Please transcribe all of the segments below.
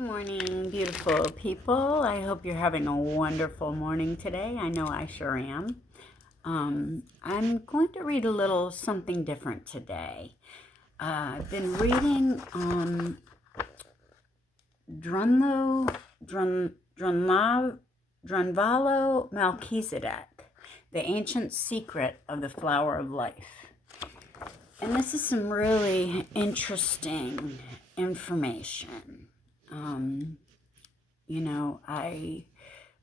Good morning, beautiful people. I hope you're having a wonderful morning today. I know I sure am. I'm going to read a little something different today. I've been reading Drunvalo Melchizedek, The Ancient Secret of the Flower of Life. And this is some really interesting information. I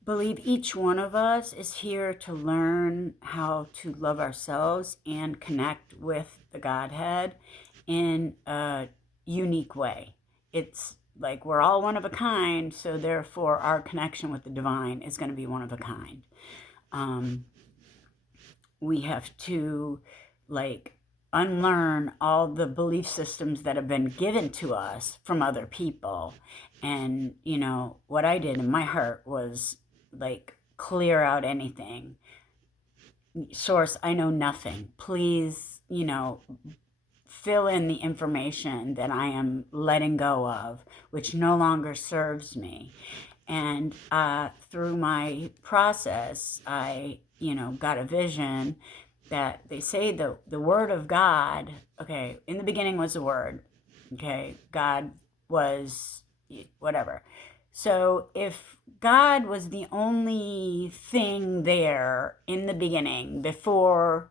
believe each one of us is here to learn how to love ourselves and connect with the Godhead in a unique way. It's like we're all one of a kind, so therefore our connection with the divine is going to be one of a kind. We have to unlearn all the belief systems that have been given to us from other people. And, what I did in my heart was clear out anything. Source, I know nothing. Please, fill in the information that I am letting go of, which no longer serves me. And through my process, I, got a vision that they say the word of God, okay, in the beginning was the word, okay, God was whatever. So if God was the only thing there in the beginning before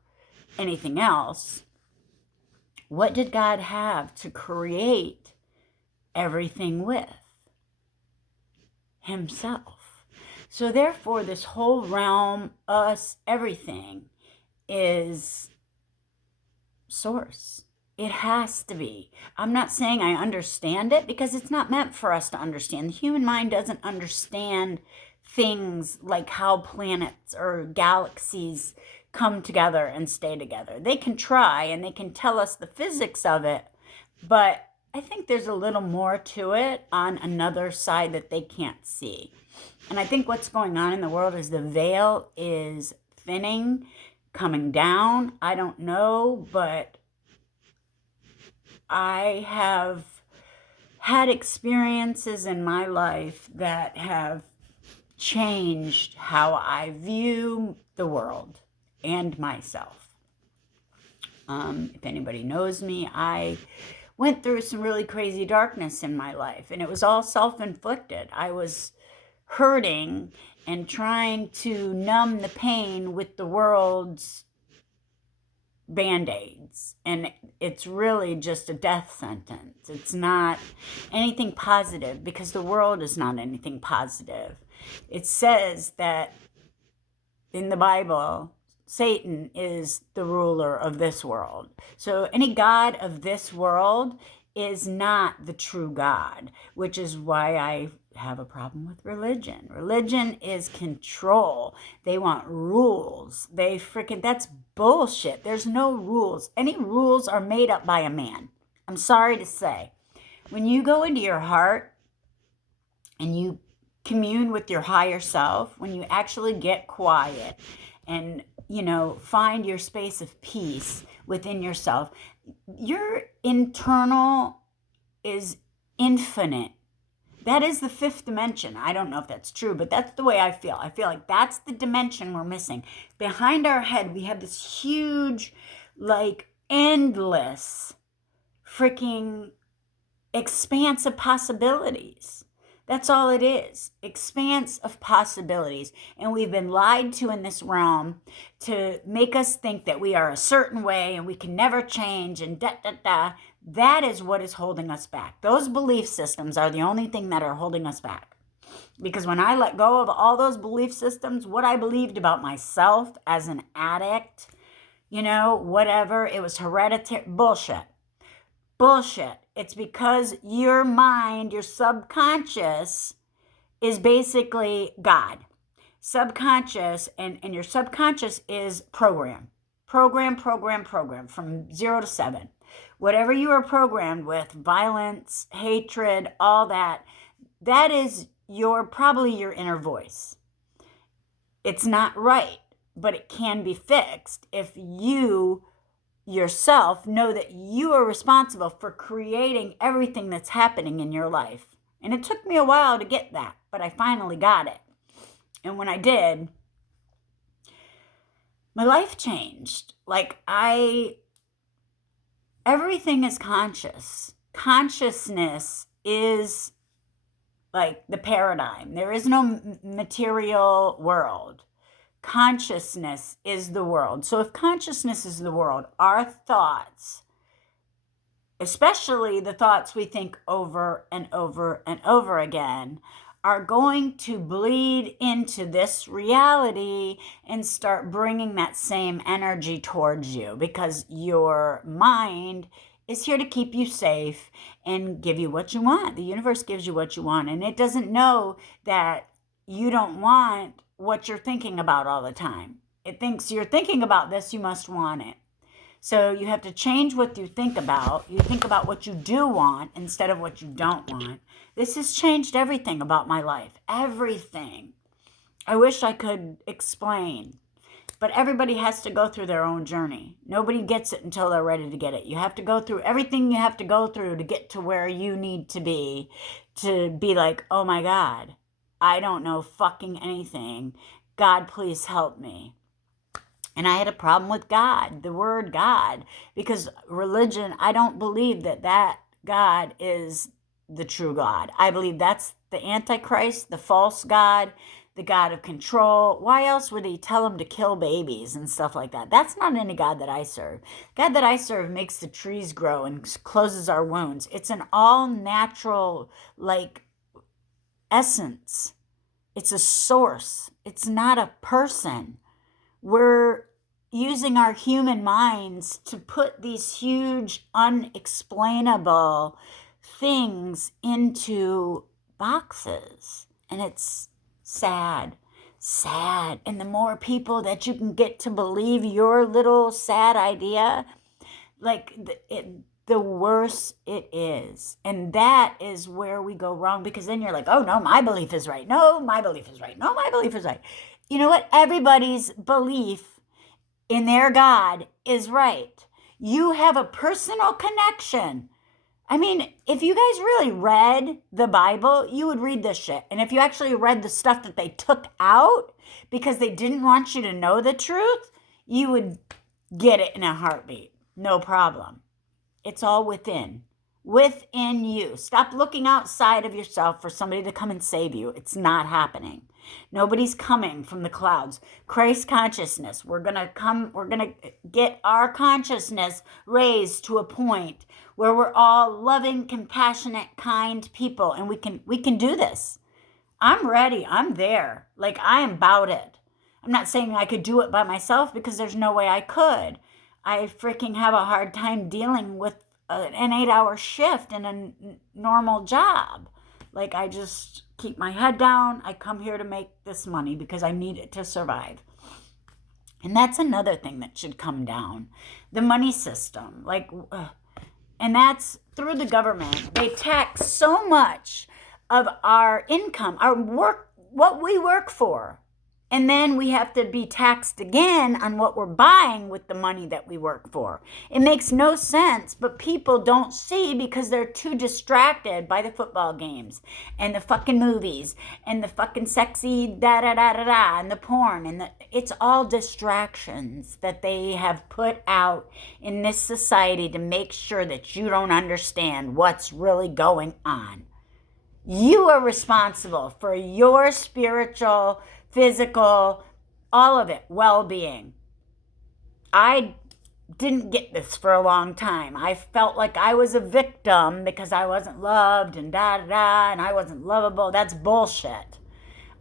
anything else, what did God have to create everything with? Himself. So therefore, this whole realm, us, everything, is source. It has to be. I'm not saying I understand it, because it's not meant for us to understand. The human mind doesn't understand things like how planets or galaxies come together and stay together. They can try and they can tell us the physics of it, but I think there's a little more to it on another side that they can't see. And I think what's going on in the world is the veil is thinning, coming down. I don't know, but I have had experiences in my life that have changed how I view the world and myself. If anybody knows me, I went through some really crazy darkness in my life, and it was all self-inflicted. I was hurting and trying to numb the pain with the world's Band-Aids, and it's really just a death sentence. It's not anything positive, because the world is not anything positive. It says that in the Bible, Satan is the ruler of this world. So any god of this world is not the true God, which is why I have a problem with religion. Religion is control. They want rules. That's bullshit. There's no rules. Any rules are made up by a man. I'm sorry to say. When you go into your heart and you commune with your higher self, when you actually get quiet and, find your space of peace within yourself, your internal is infinite. That is the fifth dimension. I don't know if that's true, but that's the way I feel. I feel like that's the dimension we're missing. Behind our head, we have this huge, endless freaking expanse of possibilities. That's all it is. Expanse of possibilities. And we've been lied to in this realm to make us think that we are a certain way and we can never change and da. That is what is holding us back. Those belief systems are the only thing that are holding us back. Because when I let go of all those belief systems, what I believed about myself as an addict, whatever, it was hereditary. Bullshit. It's because your mind, your subconscious, is basically God. Subconscious, and your subconscious is program from 0 to 7. Whatever you are programmed with, violence, hatred, all that is probably your inner voice. It's not right, but it can be fixed if you yourself know that you are responsible for creating everything that's happening in your life And it took me a while to get that, but I finally got it. And when I did, my life changed. Like everything is conscious. Consciousness is like the paradigm. There is no material world. Consciousness is the world. So if consciousness is the world, our thoughts, especially the thoughts we think over and over and over again, are going to bleed into this reality and start bringing that same energy towards you, because your mind is here to keep you safe and give you what you want. The universe gives you what you want, and it doesn't know that you don't want what you're thinking about all the time. It thinks you're thinking about this, you must want it. So you have to change what you think about. You think about what you do want instead of what you don't want. This has changed everything about my life. Everything. I wish I could explain. But everybody has to go through their own journey. Nobody gets it until they're ready to get it. You have to go through everything you have to go through to get to where you need to be like, oh my God, I don't know fucking anything. God, please help me. And I had a problem with God, the word God, because religion, I don't believe that God is the true God. I believe that's the Antichrist, the false God, the God of control. Why else would he tell him to kill babies and stuff like that? That's not any God that I serve. God that I serve makes the trees grow and closes our wounds. It's an all natural, like, essence. It's a source. It's not a person. We're using our human minds to put these huge, unexplainable things into boxes. And it's sad. And the more people that you can get to believe your little sad idea, like the worse it is. And that is where we go wrong, because then you're like, oh no, my belief is right. No, my belief is right. No, my belief is right. You know what? Everybody's belief in their God is right. You have a personal connection. I mean, if you guys really read the Bible, you would read this shit. And if you actually read the stuff that they took out because they didn't want you to know the truth, you would get it in a heartbeat. No problem. It's all within you. Stop looking outside of yourself for somebody to come and save you. It's not happening. Nobody's coming from the clouds. Christ consciousness. We're going to get our consciousness raised to a point where we're all loving, compassionate, kind people, and we can do this. I'm ready. I'm there. Like, I am about it. I'm not saying I could do it by myself, because there's no way I could. I freaking have a hard time dealing with an 8-hour shift in a normal job. Like, I just keep my head down. I come here to make this money because I need it to survive. And that's another thing that should come down. The money system. And that's through the government. They tax so much of our income, our work, what we work for. And then we have to be taxed again on what we're buying with the money that we work for. It makes no sense, but people don't see because they're too distracted by the football games and the fucking movies and the fucking sexy da-da-da-da-da and the porn. And it's all distractions that they have put out in this society to make sure that you don't understand what's really going on. You are responsible for your spiritual, physical, all of it, well-being. I didn't get this for a long time. I felt like I was a victim because I wasn't loved and da-da-da, and I wasn't lovable. That's bullshit.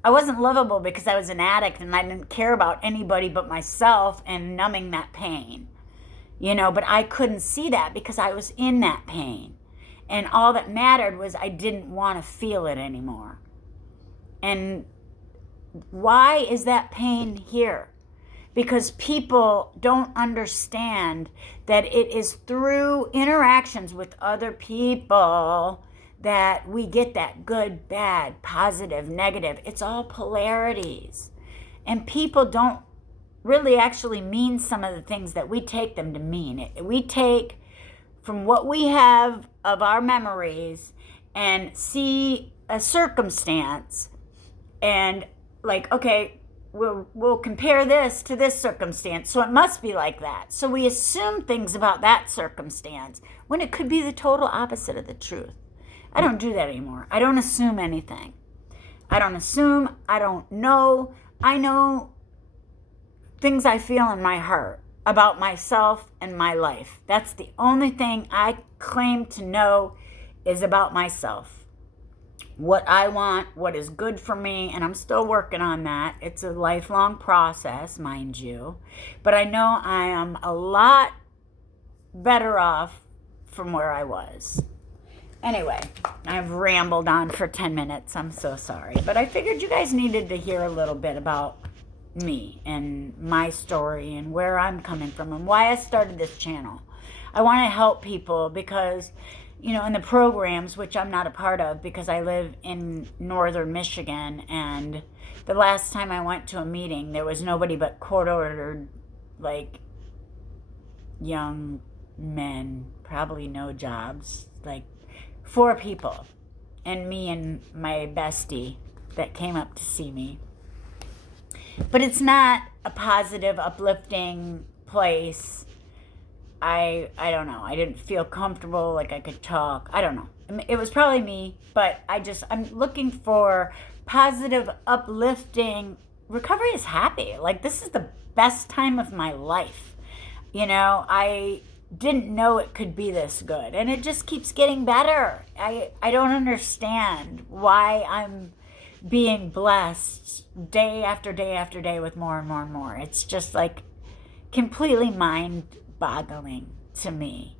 I wasn't lovable because I was an addict and I didn't care about anybody but myself and numbing that pain. But I couldn't see that because I was in that pain. And all that mattered was I didn't want to feel it anymore. And why is that pain here? Because people don't understand that it is through interactions with other people that we get that good, bad, positive, negative. It's all polarities. And people don't really actually mean some of the things that we take them to mean. We take from what we have of our memories and see a circumstance and like, okay, we'll compare this to this circumstance, so it must be like that. So we assume things about that circumstance when it could be the total opposite of the truth. I don't do that anymore. I don't assume anything. I don't assume. I don't know. I know things I feel in my heart about myself and my life. That's the only thing I claim to know is about myself. What I want, what is good for me, and I'm still working on that. It's a lifelong process, mind you. But I know I am a lot better off from where I was. Anyway, I've rambled on for 10 minutes. I'm so sorry. But I figured you guys needed to hear a little bit about me and my story and where I'm coming from and why I started this channel. I want to help people because, you know, in the programs, which I'm not a part of because I live in northern Michigan, and the last time I went to a meeting, there was nobody but court-ordered, like, young men, probably no jobs, like 4 people, and me and my bestie that came up to see me. But it's not a positive, uplifting place. I don't know. I didn't feel comfortable, like I could talk. I don't know. It was probably me, but I'm looking for positive, uplifting. Recovery is happy. Like, this is the best time of my life. You know, I didn't know it could be this good, and it just keeps getting better. I don't understand why I'm being blessed day after day after day with more and more and more. It's just like completely mind-boggling to me.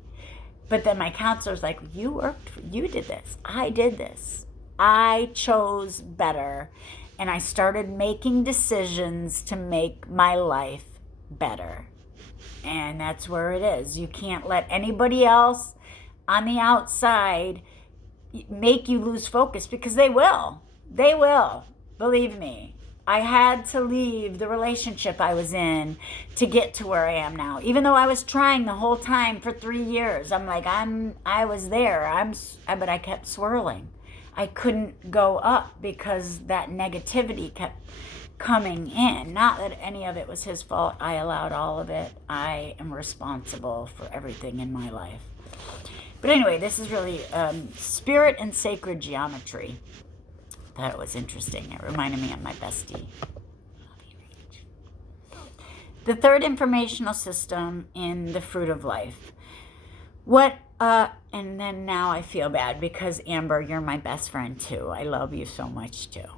But then my counselor's like, you did this. I did this. I chose better, and I started making decisions to make my life better. And that's where it is. You can't let anybody else on the outside make you lose focus, because they will. They will. Believe me. I had to leave the relationship I was in to get to where I am now. Even though I was trying the whole time for 3 years. I was there. But I kept swirling. I couldn't go up because that negativity kept coming in. Not that any of it was his fault. I allowed all of it. I am responsible for everything in my life. But anyway, this is really spirit and sacred geometry. Thought it was interesting. It reminded me of my bestie. The third informational system in the Fruit of Life. And then now I feel bad because Amber, you're my best friend too. I love you so much too.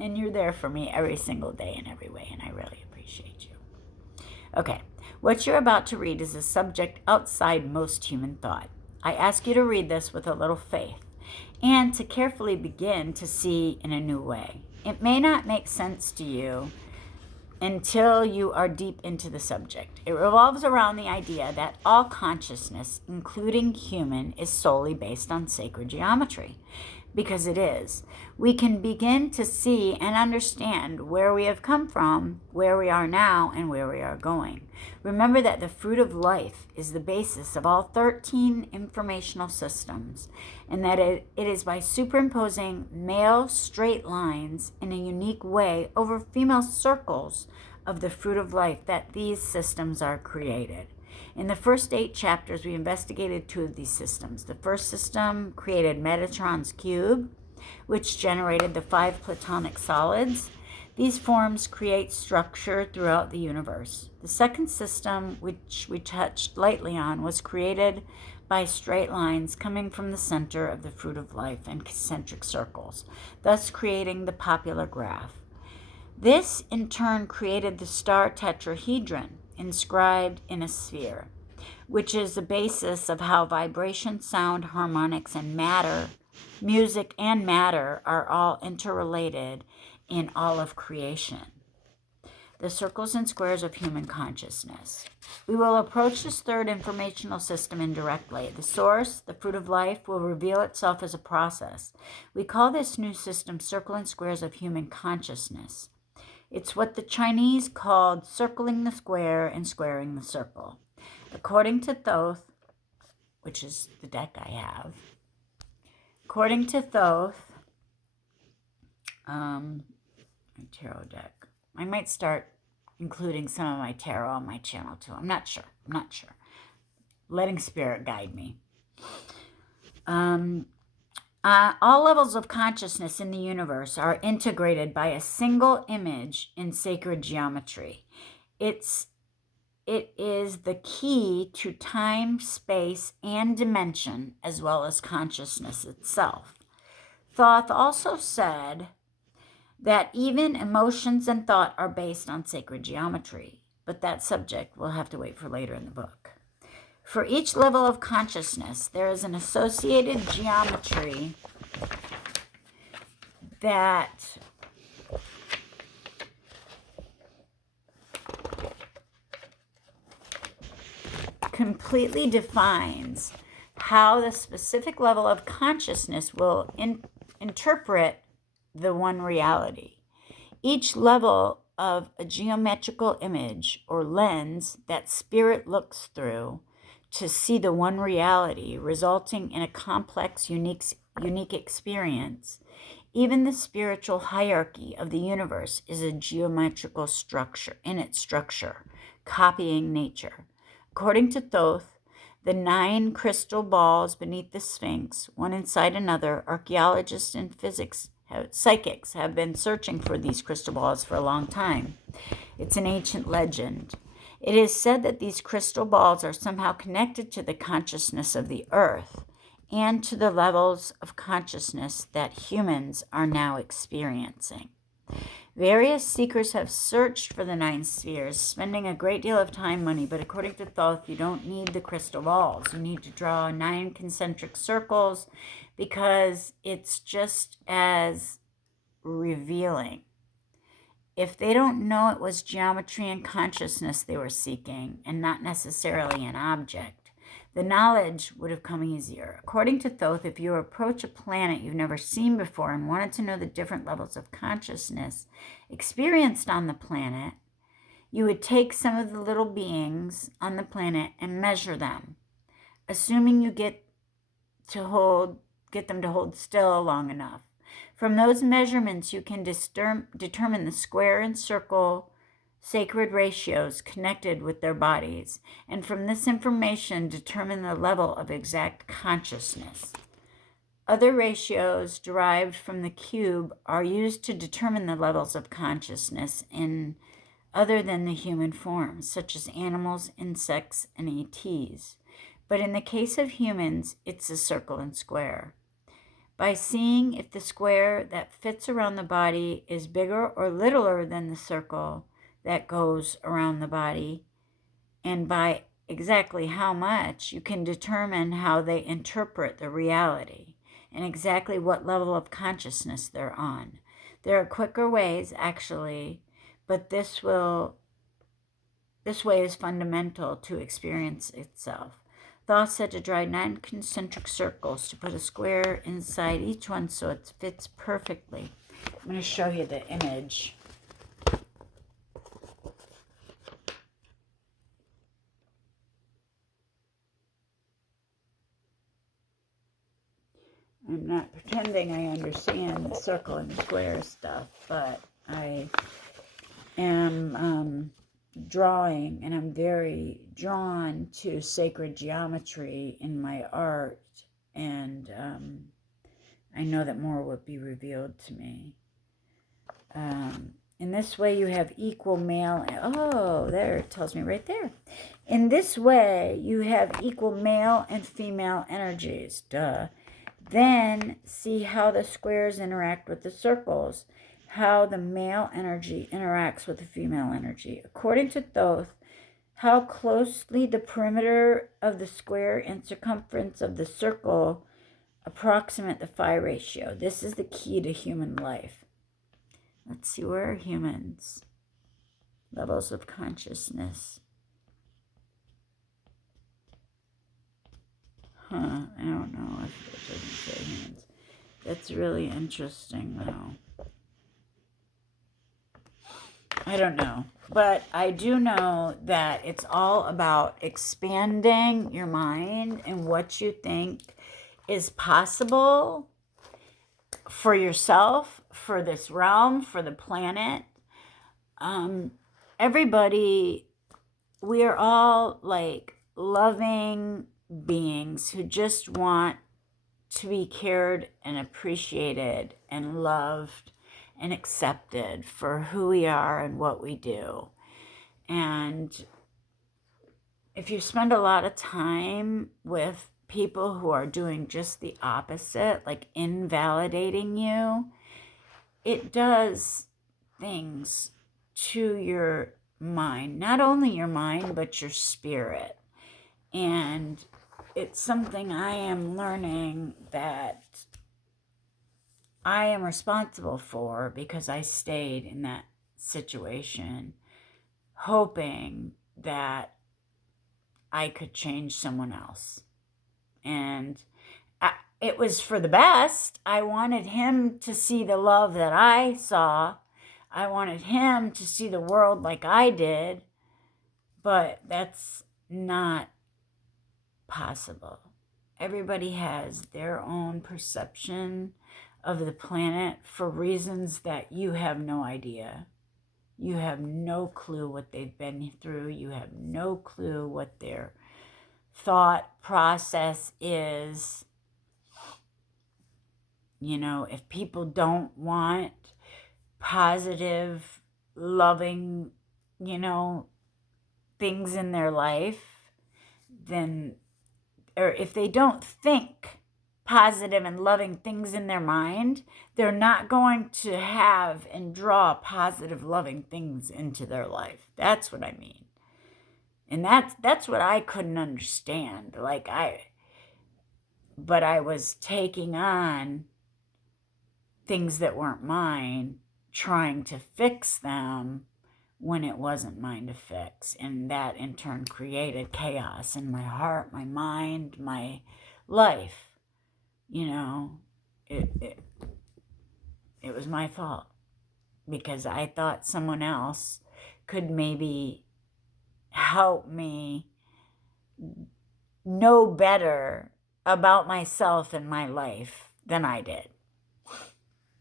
And you're there for me every single day in every way, and I really appreciate you. Okay, what you're about to read is a subject outside most human thought. I ask you to read this with a little faith and to carefully begin to see in a new way. It may not make sense to you until you are deep into the subject. It revolves around the idea that all consciousness, including human, is solely based on sacred geometry. Because it is. We can begin to see and understand where we have come from, where we are now, and where we are going. Remember that the fruit of life is the basis of all 13 informational systems, and that it is by superimposing male straight lines in a unique way over female circles of the fruit of life that these systems are created. In the first 8 chapters, we investigated 2 of these systems. The first system created Metatron's cube, which generated the 5 platonic solids. These forms create structure throughout the universe. The second system, which we touched lightly on, was created by straight lines coming from the center of the fruit of life and concentric circles, thus creating the popular graph. This, in turn, created the star tetrahedron, inscribed in a sphere, which is the basis of how vibration, sound, harmonics, and matter, music and matter, are all interrelated in all of creation. The circles and squares of human consciousness. We will approach this third informational system indirectly. The source, the fruit of life, will reveal itself as a process. We call this new system circle and squares of human consciousness. It's what the Chinese called circling the square and squaring the circle. According to Thoth, which is the deck I have, According to Thoth, my tarot deck, I might start including some of my tarot on my channel too. I'm not sure. Letting spirit guide me. All levels of consciousness in the universe are integrated by a single image in sacred geometry. It is the key to time, space, and dimension, as well as consciousness itself. Thoth also said that even emotions and thought are based on sacred geometry, but that subject will have to wait for later in the book. For each level of consciousness, there is an associated geometry that completely defines how the specific level of consciousness will interpret the one reality. Each level of a geometrical image or lens that spirit looks through to see the one reality, resulting in a complex, unique experience. Even the spiritual hierarchy of the universe is a geometrical structure in its structure, copying nature. According to Thoth, the 9 crystal balls beneath the Sphinx, one inside another, archaeologists and psychics have been searching for these crystal balls for a long time. It's an ancient legend. It is said that these crystal balls are somehow connected to the consciousness of the earth and to the levels of consciousness that humans are now experiencing. Various seekers have searched for the 9 spheres, spending a great deal of time, money, but according to Thoth, you don't need the crystal balls. You need to draw 9 concentric circles because it's just as revealing. If they don't know it was geometry and consciousness they were seeking and not necessarily an object, the knowledge would have come easier. According to Thoth, if you approach a planet you've never seen before and wanted to know the different levels of consciousness experienced on the planet, you would take some of the little beings on the planet and measure them, assuming you get them to hold still long enough. From those measurements, you can determine the square and circle sacred ratios connected with their bodies, and from this information, determine the level of exact consciousness. Other ratios derived from the cube are used to determine the levels of consciousness in other than the human forms, such as animals, insects, and ETs. But in the case of humans, it's a circle and square. By seeing if the square that fits around the body is bigger or littler than the circle that goes around the body, and by exactly how much, you can determine how they interpret the reality and exactly what level of consciousness they're on. There are quicker ways, actually, but this way is fundamental to experience itself. Thoth said to draw 9 concentric circles to put a square inside each one so it fits perfectly. I'm going to show you the image. I'm not pretending I understand the circle and square stuff, but I am drawing, and I'm very drawn to sacred geometry in my art, and I know that more will be revealed to me. In this way, you have equal male. Oh, there it tells me right there. In this way, you have equal male and female energies. Duh. Then see how the squares interact with the circles, how the male energy interacts with the female energy. According to Thoth, how closely the perimeter of the square and circumference of the circle approximate the phi ratio. This is the key to human life. Let's see, where are humans? Levels of consciousness. I don't know if it doesn't say humans. That's really interesting, though. I don't know. But I do know that it's all about expanding your mind and what you think is possible for yourself, for this realm, for the planet. Everybody, we are all like loving beings who just want to be cared and appreciated and loved and accepted for who we are and what we do. And if you spend a lot of time with people who are doing just the opposite, like invalidating you, it does things to your mind, not only your mind, but your spirit. And it's something I am learning that I am responsible for, because I stayed in that situation hoping that I could change someone else. And it was for the best. I wanted him to see the love that I saw. I wanted him to see the world like I did. But that's not possible. Everybody has their own perception of the planet for reasons that you have no idea. You have no clue what they've been through. You have no clue what their thought process is. You know, if people don't want positive, loving, things in their life, then, or if they don't think positive and loving things in their mind, they're not going to have and draw positive, loving things into their life. That's what I mean. And that's what I couldn't understand. But I was taking on things that weren't mine, trying to fix them when it wasn't mine to fix. And that in turn created chaos in my heart, my mind, my life. It was my fault, because I thought someone else could maybe help me know better about myself and my life than I did.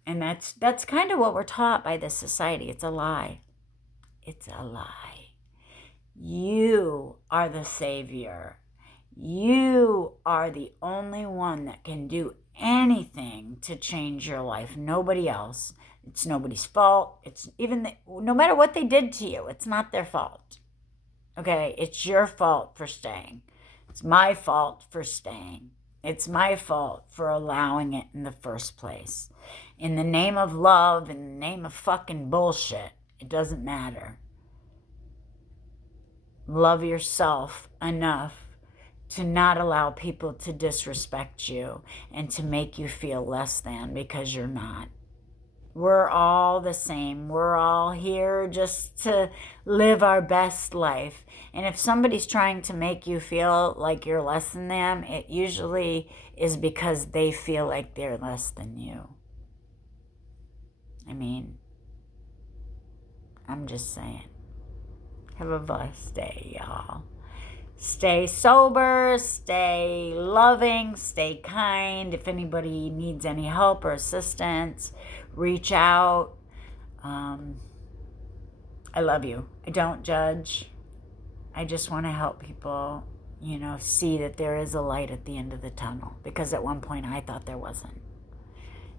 And that's kind of what we're taught by this society. It's a lie. It's a lie. You are the savior. You are the only one that can do anything to change your life. Nobody else. It's nobody's fault. It's no matter what they did to you, it's not their fault. Okay? It's your fault for staying. It's my fault for staying. It's my fault for allowing it in the first place. In the name of love, in the name of fucking bullshit, it doesn't matter. Love yourself enough to not allow people to disrespect you and to make you feel less than, because you're not. We're all the same. We're all here just to live our best life. And if somebody's trying to make you feel like you're less than them, it usually is because they feel like they're less than you. I mean, I'm just saying. Have a blessed day, y'all. Stay sober, stay loving, stay kind. If anybody needs any help or assistance, reach out. I love you. I don't judge. I just want to help people, see that there is a light at the end of the tunnel. Because at one point I thought there wasn't.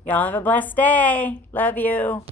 Y'all have a blessed day. Love you.